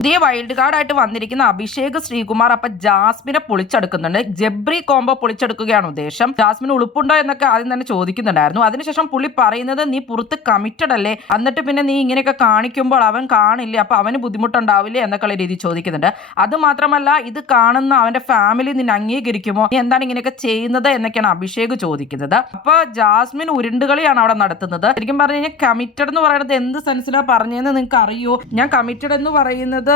പുതിയ വൈൽഡ് കാർഡായിട്ട് വന്നിരിക്കുന്ന അഭിഷേക് ശ്രീകുമാർ അപ്പൊ ജാസ്മിനെ പൊളിച്ചെടുക്കുന്നുണ്ട്. ജബ്രി കോംബോ പൊളിച്ചെടുക്കുകയാണ് ഉദ്ദേശം. ജാസ്മിന് ഉളുപ്പുണ്ടോ എന്നൊക്കെ ആദ്യം തന്നെ ചോദിക്കുന്നുണ്ടായിരുന്നു. അതിനുശേഷം പുള്ളി പറയുന്നത്, നീ പുറത്ത് കമ്മിറ്റഡ് അല്ലേ, എന്നിട്ട് പിന്നെ നീ ഇങ്ങനെയൊക്കെ കാണിക്കുമ്പോൾ അവൻ കാണില്ലേ, അപ്പൊ അവന് ബുദ്ധിമുട്ടുണ്ടാവില്ലേ എന്നൊക്കെയുള്ള രീതി ചോദിക്കുന്നുണ്ട്. അത് മാത്രമല്ല, ഇത് കാണുന്ന അവന്റെ ഫാമിലി നിന്നെ അംഗീകരിക്കുമോ, നീ എന്താണ് ഇങ്ങനെയൊക്കെ ചെയ്യുന്നത് എന്നൊക്കെയാണ് അഭിഷേക് ചോദിക്കുന്നത്. അപ്പൊ ജാസ്മിൻ ഉരുണ്ടുകളിയാണ് അവിടെ നടത്തുന്നത്. ശരിക്കും പറഞ്ഞു കഴിഞ്ഞാൽ കമ്മിറ്റഡ് എന്ന് പറയുന്നത് എന്ത് സെൻസിലാണ് പറഞ്ഞതെന്ന് നിങ്ങൾക്ക് അറിയോ? ഞാൻ കമ്മിറ്റഡ് എന്ന് പറയുന്നത്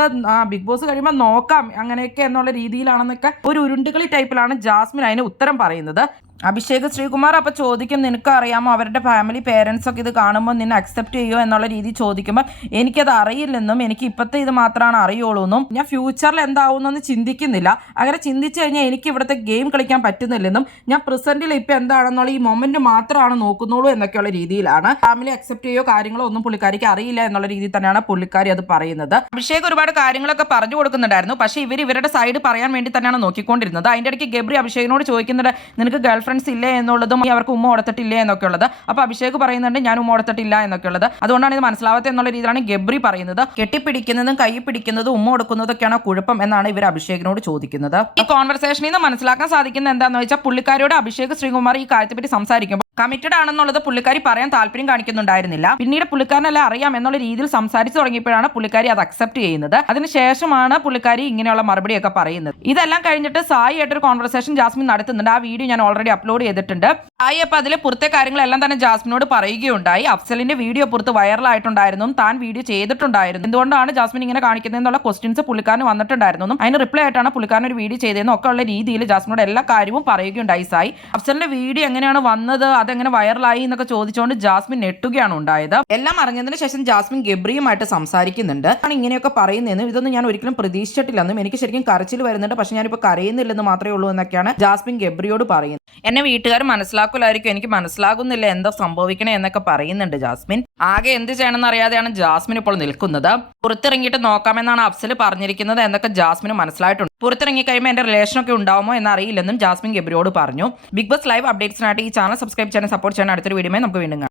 ബിഗ് ബോസ് കഴിയുമ്പോൾ നോക്കാം അങ്ങനെയൊക്കെ എന്നുള്ള രീതിയിലാണെന്നൊക്കെ ഒരു ഉരുണ്ടുകളി ടൈപ്പിലാണ് ജാസ്മിൻ അതിന് ഉത്തരം പറയുന്നത്. അഭിഷേക് ശ്രീകുമാർ അപ്പൊ ചോദിക്കും, നിനക്ക് അറിയാമോ അവരുടെ ഫാമിലി പേരൻസ് ഒക്കെ ഇത് കാണുമ്പോൾ നിന്നെ അക്സെപ്റ്റ് ചെയ്യുമോ എന്നുള്ള രീതി ചോദിക്കുമ്പോൾ എനിക്കത് അറിയില്ലെന്നും എനിക്ക് ഇപ്പോഴത്തെ ഇത് മാത്രമാണ് അറിയുള്ളൂ എന്നും ഞാൻ ഫ്യൂച്ചറിൽ എന്താവുമെന്നൊന്നും ചിന്തിക്കുന്നില്ല. അങ്ങനെ ചിന്തിച്ചു കഴിഞ്ഞാൽ എനിക്ക് ഇവിടുത്തെ ഗെയിം കളിക്കാൻ പറ്റുന്നില്ലെന്നും ഞാൻ പ്രസന്റിൽ ഇപ്പം എന്താണെന്നുള്ള ഈ മൊമെന്റ് മാത്രമാണ് നോക്കുന്നുള്ളൂ എന്നൊക്കെയുള്ള രീതിയിലാണ്. ഫാമിലി അക്സെപ്റ്റ് ചെയ്യോ കാര്യങ്ങളോ ഒന്നും പുള്ളിക്കാരിക്ക് അറിയില്ല എന്നുള്ള രീതിയിൽ തന്നെയാണ് പുള്ളിക്കാരി അത് പറയുന്നത്. അഭിഷേക് ഒരുപാട് കാര്യങ്ങളൊക്കെ പറഞ്ഞു കൊടുക്കുന്നുണ്ടായിരുന്നു. പക്ഷേ ഇവരുടെ സൈഡ് പറയാൻ വേണ്ടി തന്നെയാണ് നോക്കിക്കൊണ്ടിരുന്നത്. അതിന്റെ ഇടയ്ക്ക് ഗബ്രി അഭിഷേകിനോട് ചോദിക്കുന്നുണ്ട്, നിനക്ക് ഗേൾഫ്രണ്ട്സ് ഇല്ലേ എന്നുള്ളതും അവർക്ക് ഉമ്മ കൊടുത്തിട്ടില്ലേ എന്നൊക്കെ ഉള്ളത്. അപ്പൊ അഭിഷേക് പറയുന്നുണ്ട്, ഞാൻ ഉമ്മ കൊടുത്തിട്ടില്ല എന്നൊക്കെ ഉള്ളത്. അതുകൊണ്ടാണ് ഇത് മനസ്സിലാവാത്ത എന്നുള്ള രീതിയിലാണ് ഗബ്രി പറയുന്നത്. കെട്ടിപ്പിടിക്കുന്നതും കൈ പിടിക്കുന്നതും ഉമ്മ കൊടുക്കുന്നതൊക്കെയാണ് കുഴപ്പം എന്നാണ് ഇവർ അഭിഷേകിനോട് ചോദിക്കുന്നത്. ഈ കോൺവെർസേഷനിൽ നിന്ന് മനസ്സിലാക്കാൻ സാധിക്കുന്നത് എന്താണെന്ന് വെച്ചാൽ, പുള്ളിക്കാരിയോട് അഭിഷേക് ശ്രീകുമാർ ഈ കാര്യത്തെപ്പറ്റി സംസാരിക്കുമ്പോൾ കമ്മിറ്റഡ് ആണെന്നുള്ളത് പുള്ളിക്കാരി പറയാൻ താല്പര്യം കാണിക്കുന്നുണ്ടായിരുന്നില്ല. പിന്നീട് പുള്ളിക്കാരനെല്ലാം അറിയാം എന്നുള്ള രീതിയിൽ സംസാരിച്ചു തുടങ്ങിയപ്പോഴാണ് പുള്ളിക്കാരി അത് അക്സെപ്റ്റ് ചെയ്യുന്നത്. അതിനുശേഷമാണ് പുള്ളിക്കാരി ഇങ്ങനെയുള്ള മറുപടിയൊക്കെ പറയുന്നത്. ഇതെല്ലാം കഴിഞ്ഞിട്ട് സായി ആയിട്ടൊരു കോൺവെർസേഷൻ ജാസ്മിൻ നടത്തുന്നുണ്ട്. ആ വീഡിയോ ഞാൻ ഓൾറെഡി അപ്ലോഡ് ചെയ്തിട്ടുണ്ട്. സായി അപ്പൊ അതിൽ പുറത്തെ കാര്യങ്ങളെല്ലാം തന്നെ ജാസ്മിനോട് പറയുകയുണ്ടായി. അഫ്സലിന്റെ വീഡിയോ പുറത്ത് വൈറലായിട്ടുണ്ടായിരുന്നു, താൻ വീഡിയോ ചെയ്തിട്ടുണ്ടായിരുന്നു, എന്തുകൊണ്ടാണ് ജാസ്മിൻ ഇങ്ങനെ കാണിക്കുന്നത് എന്നുള്ള ക്വസ്റ്റ്യൻസ് പുള്ളിക്കാരന് വന്നിട്ടുണ്ടായിരുന്നു. അതിന് റിപ്ലൈ ആയിട്ടാണ് പുള്ളിക്കാരൻ ഒരു വീഡിയോ ചെയ്തതെന്നും ഒക്കെ ഉള്ള രീതിയിൽ ജാസ്മിനോട് എല്ലാ കാര്യവും പറയുകയുണ്ടായി സായി. അഫ്സലിന്റെ വീഡിയോ എങ്ങനെയാണ് വന്നത്, അതെങ്ങനെ വൈറലായി എന്നൊക്കെ ചോദിച്ചുകൊണ്ട് ജാസ്മിൻ നെട്ടുകയാണ് ഉണ്ടായത്. എല്ലാം അറിഞ്ഞതിന് ശേഷം ജാസ്മിൻ ഗബ്രിയുമായിട്ട് സംസാരിക്കുന്നുണ്ട്. ഇങ്ങനെയൊക്കെ പറയുന്നതെന്നും ഇതൊന്നും ഞാൻ ഒരിക്കലും പ്രതീക്ഷിച്ചിട്ടില്ലെന്നും എനിക്ക് ശരിക്കും കരച്ചിൽ വരുന്നുണ്ട്, പക്ഷെ ഞാനിപ്പോൾ കരയുന്നില്ലെന്ന് മാത്രമേ ഉള്ളൂ എന്നൊക്കെയാണ് ജാസ്മിൻ ഗബ്രിയോട് പറയുന്നത്. എന്നെ വീട്ടുകാർ മനസ്സിലാക്കില്ലായിരിക്കും, എനിക്ക് മനസ്സിലാകുന്നില്ല എന്താ സംഭവിക്കണേ എന്നൊക്കെ പറയുന്നുണ്ട് ജാസ്മിൻ. ആകെ എന്ത് ചെയ്യണമെന്ന് അറിയാതെയാണ് ജാസ്മിൻ ഇപ്പോൾ നിൽക്കുന്നത്. പുറത്തിറങ്ങിയിട്ട് നോക്കാമെന്നാണ് അഫ്സൽ പറഞ്ഞിരിക്കുന്നത് എന്നൊക്കെ ജാസ്മിന് മനസ്സിലായിട്ടുണ്ട്. പുറത്തിറങ്ങി കഴിയുമ്പോൾ എന്റെ റിലേഷനൊക്കെ ഉണ്ടാവുമോ എന്നറിയില്ലെന്നും ജാസ്മിൻ ഗബ്രിയോട് പറഞ്ഞു. ബിഗ് ബോസ് ലൈവ് അപ്ഡേറ്റ്സിനായിട്ട് ഈ ചാനൽ സബ്സ്ക്രൈബ് ചെയ്യാൻ സപ്പോർട്ട് ചെയ്യാൻ അടുത്തൊരു വീഡിയോ നമുക്ക് വീണ്ടും കാണാം.